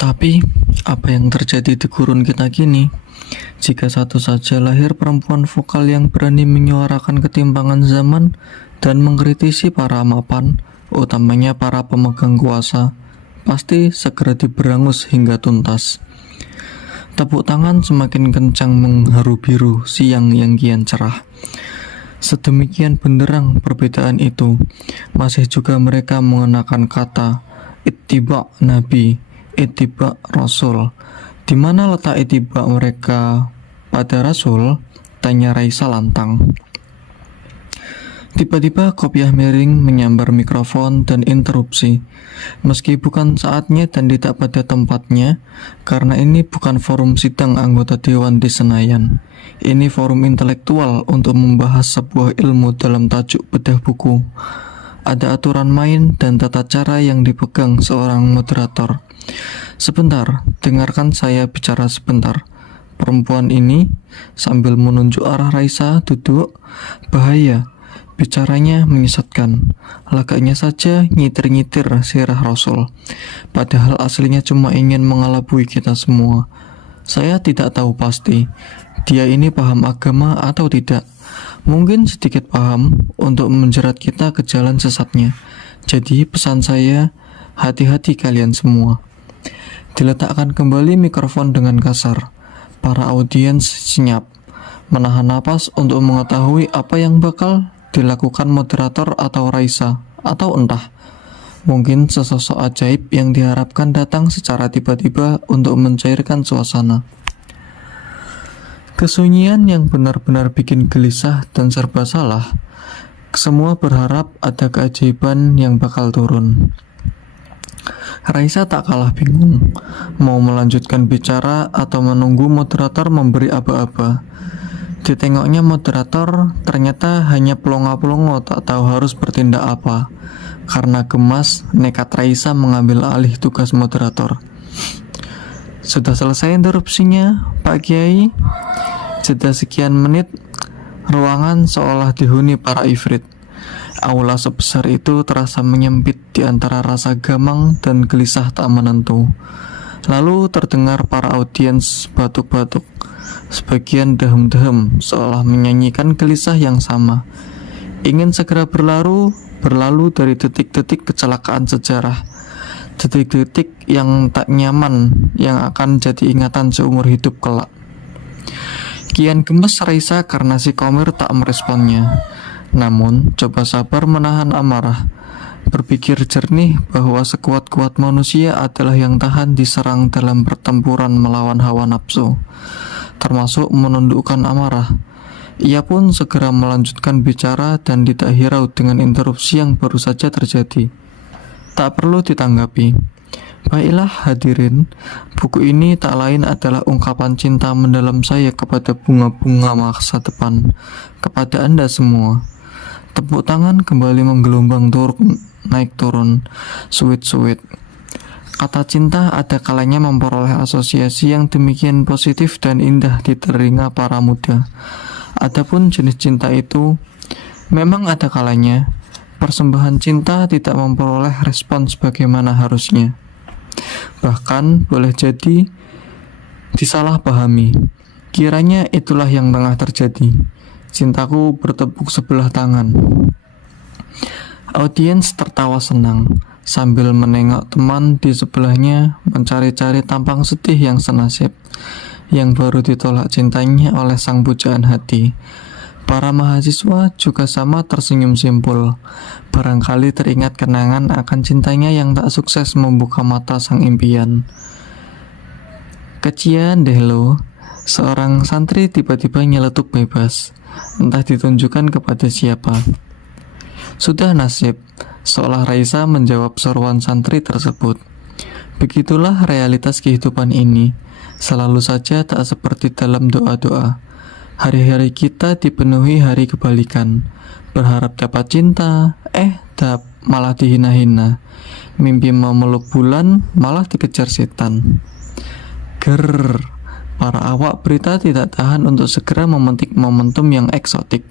Tapi, apa yang terjadi di gurun kita kini? Jika satu saja lahir perempuan vokal yang berani menyuarakan ketimpangan zaman dan mengkritisi para mapan, utamanya para pemegang kuasa, pasti segera diberangus hingga tuntas. Tepuk tangan semakin kencang mengharu biru siang yang kian cerah. Sedemikian benderang perbedaan itu, masih juga mereka mengenakan kata ittiba Nabi, ittiba Rasul. Di mana letak ittiba mereka pada Rasul? Tanya Raisa lantang. Tiba-tiba kopiah miring menyambar mikrofon dan interupsi. Meski bukan saatnya dan tidak pada tempatnya, karena ini bukan forum sidang anggota Dewan di Senayan. Ini forum intelektual untuk membahas sebuah ilmu dalam tajuk bedah buku. Ada aturan main dan tata cara yang dipegang seorang moderator. Sebentar, dengarkan saya bicara sebentar. Perempuan ini, sambil menunjuk arah Raisa, duduk. Bahaya. Bicaranya menyesatkan, lagaknya saja nyitir-nyitir sirah Rasul, padahal aslinya cuma ingin mengelabui kita semua. Saya tidak tahu pasti, dia ini paham agama atau tidak. Mungkin sedikit paham untuk menjerat kita ke jalan sesatnya. Jadi pesan saya, hati-hati kalian semua. Diletakkan kembali mikrofon dengan kasar. Para audiens senyap, menahan napas untuk mengetahui apa yang bakal dilakukan moderator atau Raisa, atau entah, mungkin sesosok ajaib yang diharapkan datang secara tiba-tiba untuk mencairkan suasana. Kesunyian yang benar-benar bikin gelisah dan serba salah. Semua berharap ada keajaiban yang bakal turun. Raisa tak kalah bingung, mau melanjutkan bicara atau menunggu moderator memberi aba-aba. Ditengoknya moderator ternyata hanya pelongo-pelongo, tak tahu harus bertindak apa. Karena gemas, nekat Raisa mengambil alih tugas moderator. Sudah selesai interupsinya, Pak Kiai? Jeda sekian menit, ruangan seolah dihuni para ifrit. Aula sebesar itu terasa menyempit di antara rasa gamang dan gelisah tak menentu. Lalu terdengar para audiens batuk-batuk. Sebagian dehem-dehem seolah menyanyikan gelisah yang sama. Ingin segera berlalu dari detik-detik kecelakaan sejarah. Detik-detik yang tak nyaman yang akan jadi ingatan seumur hidup kelak. Kian gemes Raisa karena si Komir tak meresponnya. Namun, coba sabar menahan amarah. Berpikir jernih bahwa sekuat-kuat manusia adalah yang tahan diserang dalam pertempuran melawan hawa nafsu, termasuk menundukkan amarah. Ia pun segera melanjutkan bicara dan tidak hirau dengan interupsi yang baru saja terjadi. Tak perlu ditanggapi. Baiklah hadirin, buku ini tak lain adalah ungkapan cinta mendalam saya kepada bunga-bunga masa depan, kepada Anda semua. Tepuk tangan kembali menggelombang naik turun, suit-suit. Kata cinta ada kalanya memperoleh asosiasi yang demikian positif dan indah di telinga para muda. Adapun jenis cinta itu, memang ada kalanya persembahan cinta tidak memperoleh respon sebagaimana harusnya. Bahkan boleh jadi disalahpahami. Kiranya itulah yang tengah terjadi. Cintaku bertepuk sebelah tangan. Audiens tertawa senang sambil menengok teman di sebelahnya mencari-cari tampang sedih yang senasib, yang baru ditolak cintanya oleh sang pujaan hati. Para mahasiswa juga sama tersenyum simpul, barangkali teringat kenangan akan cintanya yang tak sukses membuka mata sang impian. Kecian deh lo, seorang santri tiba-tiba nyeletuk bebas, entah ditunjukkan kepada siapa. Sudah nasib, seolah Raisa menjawab seruan santri tersebut. Begitulah realitas kehidupan ini, selalu saja tak seperti dalam doa-doa. Hari-hari kita dipenuhi hari kebalikan. Berharap dapat cinta, malah dihina-hina. Mimpi memeluk bulan, malah dikejar setan. Ger, para awak berita tidak tahan untuk segera memetik momentum yang eksotik.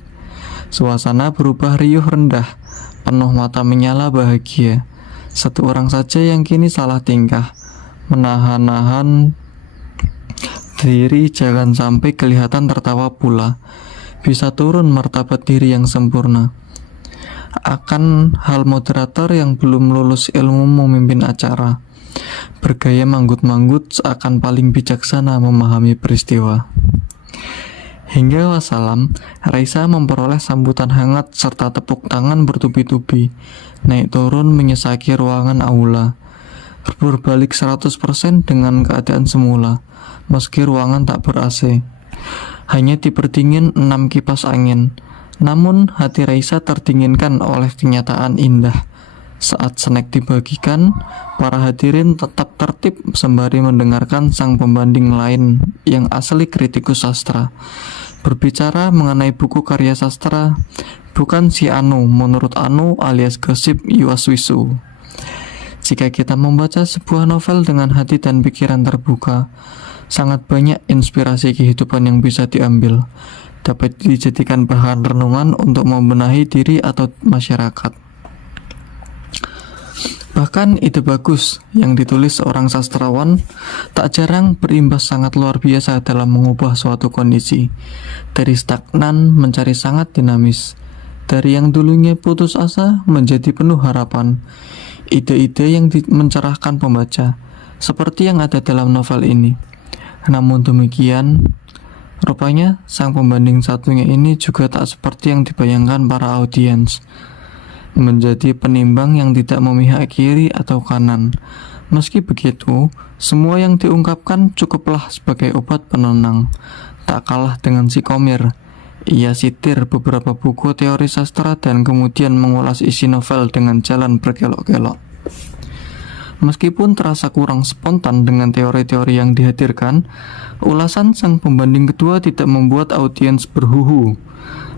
Suasana berubah riuh rendah, penuh mata menyala bahagia. Satu orang saja yang kini salah tingkah, menahan-nahan diri jangan sampai kelihatan tertawa pula. Bisa turun martabat diri yang sempurna. Akan hal moderator yang belum lulus ilmu memimpin acara, bergaya manggut-manggut seakan paling bijaksana memahami peristiwa. Hingga wassalam, Raisa memperoleh sambutan hangat serta tepuk tangan bertubi-tubi, naik turun menyesaki ruangan aula, berbalik 100% dengan keadaan semula, meski ruangan tak ber-AC. Hanya diperdingin 6 kipas angin. Namun hati Raisa terdinginkan oleh kenyataan indah. Saat snack dibagikan, para hadirin tetap tertib sembari mendengarkan sang pembanding lain yang asli kritikus sastra berbicara mengenai buku karya sastra, bukan si Anu menurut Anu alias gosip Yuaswisu. Jika kita membaca sebuah novel dengan hati dan pikiran terbuka, sangat banyak inspirasi kehidupan yang bisa diambil, dapat dijadikan bahan renungan untuk membenahi diri atau masyarakat. Bahkan ide bagus yang ditulis seorang sastrawan tak jarang berimbas sangat luar biasa dalam mengubah suatu kondisi, dari stagnan mencari sangat dinamis, dari yang dulunya putus asa menjadi penuh harapan. Ide-ide yang mencerahkan pembaca, seperti yang ada dalam novel ini. Namun demikian, rupanya sang pembanding satunya ini juga tak seperti yang dibayangkan para audiens, menjadi penimbang yang tidak memihak kiri atau kanan. Meski begitu, semua yang diungkapkan cukuplah sebagai obat penenang. Tak kalah dengan si Komir, ia sitir beberapa buku teori sastra dan kemudian mengulas isi novel dengan jalan berkelok-kelok. Meskipun terasa kurang spontan dengan teori-teori yang dihadirkan, ulasan sang pembanding kedua tidak membuat audiens berhuhu,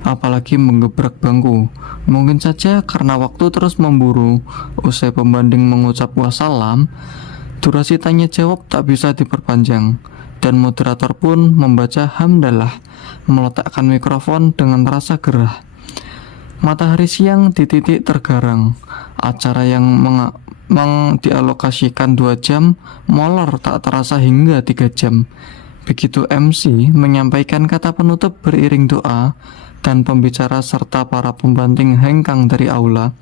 apalagi menggebrak bangku. Mungkin saja karena waktu terus memburu. Usai pembanding mengucap wassalam, durasi tanya jawab tak bisa diperpanjang, dan moderator pun membaca hamdalah, meletakkan mikrofon dengan rasa gerah. Matahari siang di titik tergarang. Acara yang dialokasikan 2 jam molor tak terasa hingga 3 jam. Begitu MC menyampaikan kata penutup beriring doa dan pembicara serta para pembanding hengkang dari aula,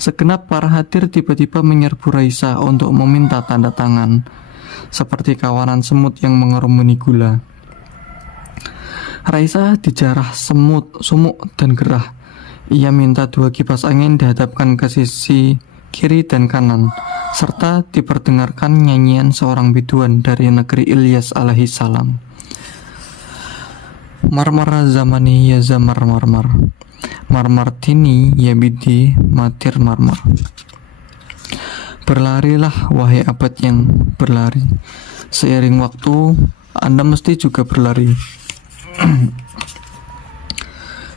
segenap para hadir tiba-tiba menyerbu Raisa untuk meminta tanda tangan, seperti kawanan semut yang mengerumuni gula. Raisa dijarah sumuk dan gerah. Ia minta 2 kipas angin dihadapkan ke sisi kiri dan kanan, serta diperdengarkan nyanyian seorang biduan dari negeri Ilyas alaihi salam. Marmara zamani ya zamar marmar, marmar tini ya bidi matir marmar. Berlarilah wahai abad yang berlari, seiring waktu Anda mesti juga berlari.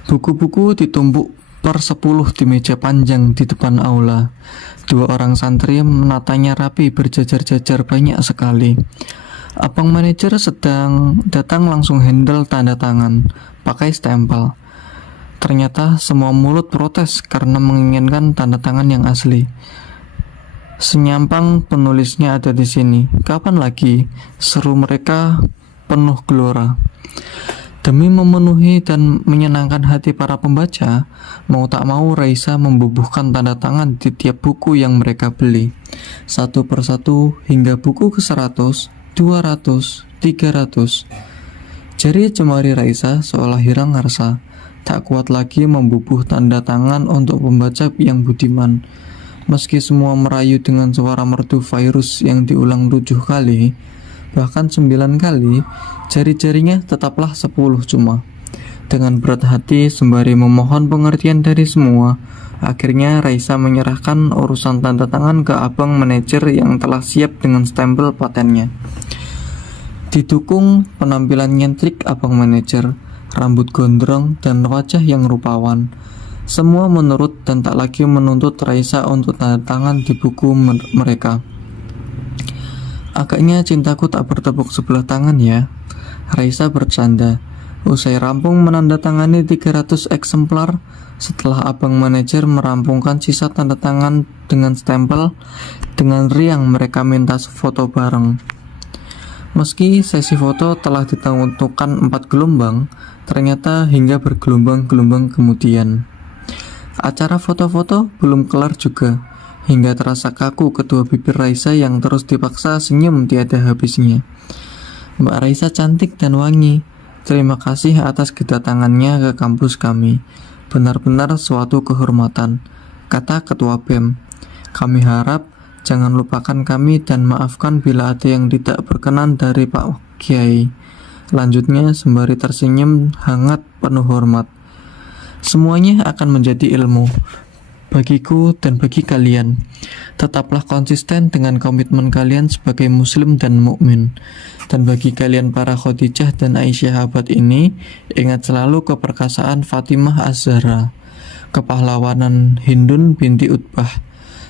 Buku-buku ditumpuk per 10 di meja panjang di depan aula. 2 orang santri menatanya rapi berjajar-jajar banyak sekali. Abang manajer sedang datang langsung handle tanda tangan, pakai stempel. Ternyata semua mulut protes karena menginginkan tanda tangan yang asli. Senyampang penulisnya ada di sini. Kapan lagi? Seru mereka penuh gelora. Demi memenuhi dan menyenangkan hati para pembaca, mau tak mau Raisa membubuhkan tanda tangan di tiap buku yang mereka beli, satu persatu hingga buku ke 100, 200, 300. Jari jemari Raisa seolah hirang ngarsa, tak kuat lagi membubuh tanda tangan untuk pembaca yang budiman. Meski semua merayu dengan suara merdu virus yang diulang 7 kali, bahkan 9 kali, jari-jarinya tetaplah 10 cuma. Dengan berat hati sembari memohon pengertian dari semua, akhirnya Raisa menyerahkan urusan tanda tangan ke abang manajer yang telah siap dengan stempel patennya. Didukung penampilan nyentrik abang manajer, rambut gondrong dan wajah yang rupawan, semua menurut dan tak lagi menuntut Raisa untuk tanda tangan di buku mereka. Agaknya cintaku tak bertepuk sebelah tangan ya, Raisa bercanda. Usai rampung menandatangani 300 eksemplar, setelah abang manajer merampungkan sisa tanda tangan dengan stempel. Dengan riang mereka minta foto bareng. Meski sesi foto telah ditentukan 4 gelombang, ternyata hingga bergelombang-gelombang kemudian acara foto-foto belum kelar juga, hingga terasa kaku kedua bibir Raisa yang terus dipaksa senyum tiada habisnya. Mbak Raisa cantik dan wangi. Terima kasih atas kedatangannya ke kampus kami. Benar-benar suatu kehormatan, kata Ketua BEM. Kami harap jangan lupakan kami dan maafkan bila ada yang tidak berkenan dari Pak Kiai. Lanjutnya sembari tersenyum hangat penuh hormat. Semuanya akan menjadi ilmu bagiku dan bagi kalian. Tetaplah konsisten dengan komitmen kalian sebagai muslim dan mukmin. Dan bagi kalian para Khadijah dan Aisyah abad ini, ingat selalu keperkasaan Fatimah Az-Zahra, kepahlawanan Hindun binti Utbah,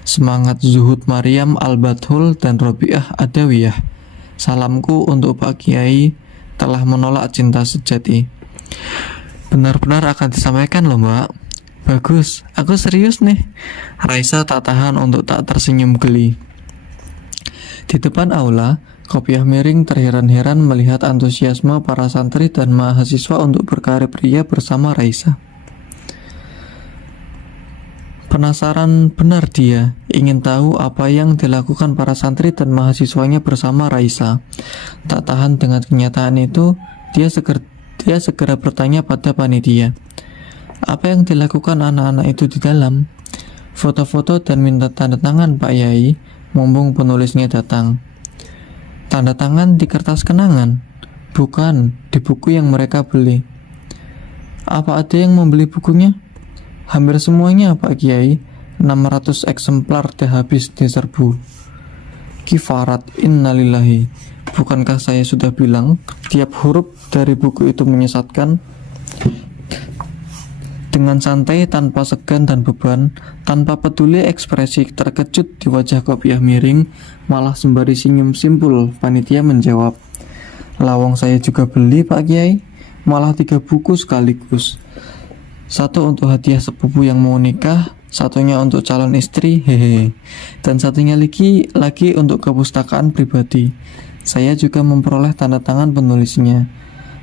semangat zuhud Maryam Al-Bathul dan Robiah Adawiyah. Salamku untuk Pak Kiai telah menolak cinta sejati. Benar-benar akan disampaikan loh, Mbak. Bagus, aku serius nih. Raisa tak tahan untuk tak tersenyum geli. Di depan aula, Kopiah Miring terheran-heran melihat antusiasme para santri dan mahasiswa untuk berkarir pria bersama Raisa. Penasaran benar dia, ingin tahu apa yang dilakukan para santri dan mahasiswanya bersama Raisa. Tak tahan dengan kenyataan itu, dia segera bertanya pada panitia. Apa yang dilakukan anak-anak itu di dalam? Foto-foto dan minta tanda tangan Pak Yai, mumpung penulisnya datang. Tanda tangan di kertas kenangan? Bukan, di buku yang mereka beli. Apa ada yang membeli bukunya? Hampir semuanya Pak Kiai, 600 eksemplar dah habis diserbu. Kifarat, innalillahi. Bukankah saya sudah bilang, tiap huruf dari buku itu menyesatkan? Dengan santai, tanpa segan dan beban, tanpa peduli ekspresi terkejut di wajah Kopiah Miring, malah sembari senyum simpul, panitia menjawab, lawang saya juga beli Pak Kiai, malah 3 buku sekaligus. Satu untuk hadiah sepupu yang mau nikah, satunya untuk calon istri, hehe, dan satunya lagi untuk kepustakaan pribadi. Saya juga memperoleh tanda tangan penulisnya.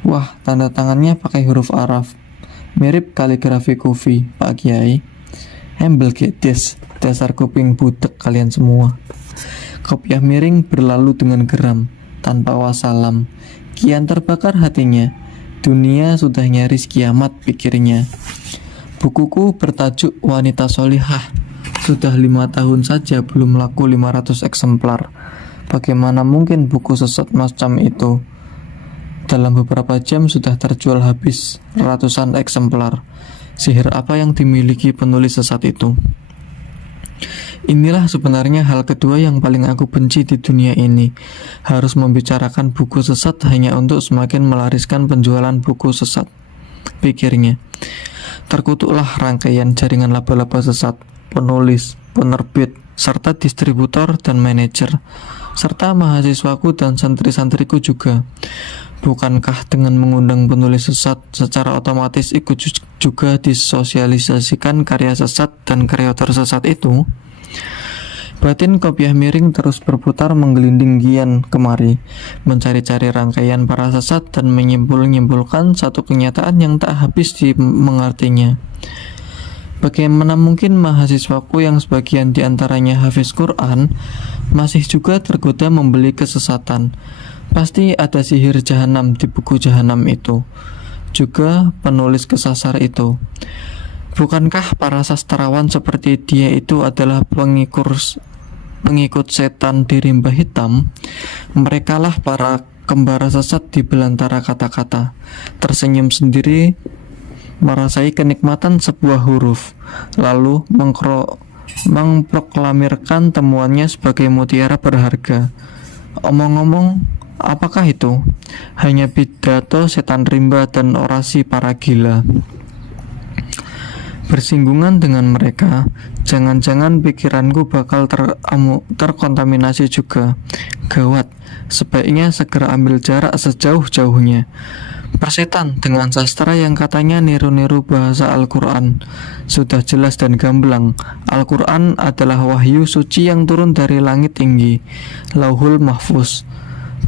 Wah, tanda tangannya pakai huruf Arab. Mirip kaligrafi Kufi, Pak Kiai. Hembel gedes, dasar kuping budek kalian semua. Kopiah Miring berlalu dengan geram, tanpa wassalam. Kian terbakar hatinya. Dunia sudah nyaris kiamat, pikirnya. Bukuku bertajuk Wanita Solihah. Sudah 5 tahun saja belum laku 500 eksemplar. Bagaimana mungkin buku sesat macam itu? Dalam beberapa jam sudah terjual habis ratusan eksemplar. Sihir apa yang dimiliki penulis sesat itu? Inilah sebenarnya hal kedua yang paling aku benci di dunia ini. Harus membicarakan buku sesat hanya untuk semakin melariskan penjualan buku sesat, pikirnya. Terkutuklah rangkaian jaringan laba-laba sesat, penulis, penerbit, serta distributor dan manajer, serta mahasiswaku dan santri-santriku juga. Bukankah dengan mengundang penulis sesat secara otomatis ikut juga disosialisasikan karya sesat dan kreator sesat itu? Batin Kopiah Miring terus berputar menggelinding kian kemari, mencari-cari rangkaian para sesat dan menyimpulkan satu kenyataan yang tak habis dimengertinya. Bagaimana mungkin mahasiswaku yang sebagian diantaranya hafiz Quran masih juga tergoda membeli kesesatan? Pasti ada sihir jahanam di buku jahanam itu. Juga penulis kesasar itu. Bukankah para sastrawan seperti dia itu adalah pengikut setan di rimba hitam? Merekalah para kembara sesat di belantara kata-kata. Tersenyum sendiri, merasai kenikmatan sebuah huruf, lalu mengproklamirkan temuannya sebagai mutiara berharga. Omong-omong, apakah itu? Hanya pidato setan rimba dan orasi para gila. Bersinggungan dengan mereka, jangan-jangan pikiranku bakal terkontaminasi juga. Gawat, sebaiknya segera ambil jarak sejauh-jauhnya. Persetan dengan sastra yang katanya niru-niru bahasa Al-Quran. Sudah jelas dan gamblang, Al-Quran adalah wahyu suci yang turun dari langit tinggi, Lauhul Mahfuz,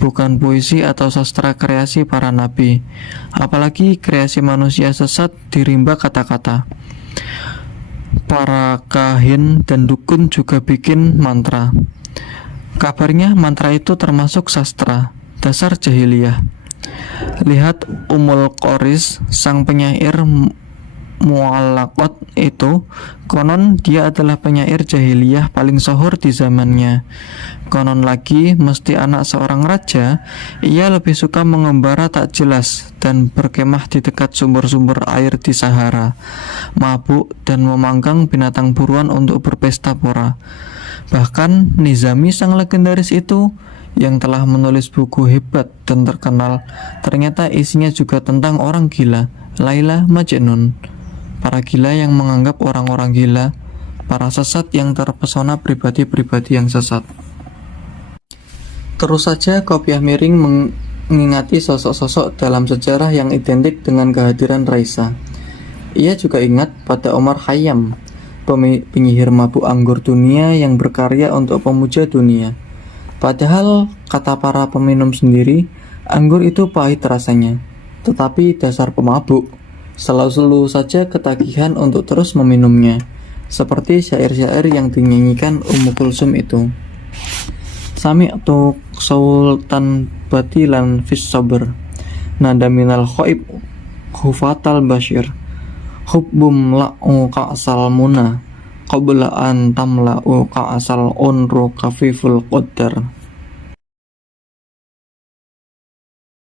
bukan puisi atau sastra kreasi para nabi. Apalagi kreasi manusia sesat dirimba kata-kata. Para kahin dan dukun juga bikin mantra. Kabarnya mantra itu termasuk sastra, dasar jahiliyah. Lihat Ummul Qoris, sang penyair mu'allaqat itu, konon dia adalah penyair jahiliyah paling sohor di zamannya. Konon lagi, mesti anak seorang raja, ia lebih suka mengembara tak jelas dan berkemah di dekat sumber-sumber air di Sahara, mabuk dan memanggang binatang buruan untuk berpesta pora. Bahkan Nizami sang legendaris itu yang telah menulis buku hebat dan terkenal, ternyata isinya juga tentang orang gila, Laila Majnun. Para gila yang menganggap orang-orang gila, para sesat yang terpesona pribadi-pribadi yang sesat. Terus saja Kopiah Miring mengingati sosok-sosok dalam sejarah yang identik dengan kehadiran Raisa. Ia juga ingat pada Omar Khayyam, penyihir mabuk anggur dunia yang berkarya untuk pemuja dunia. Padahal, kata para peminum sendiri, anggur itu pahit rasanya, tetapi dasar pemabuk selalu saja ketagihan untuk terus meminumnya, seperti syair-syair yang dinyanyikan Ummu Kulsum itu. Sami'tu sultan batilan fis sabr, nada minal khoib hufatal bashir, hubbum la'u ka'sal muna, qabla an tamla'u ka'sal unru kafiful qaddar.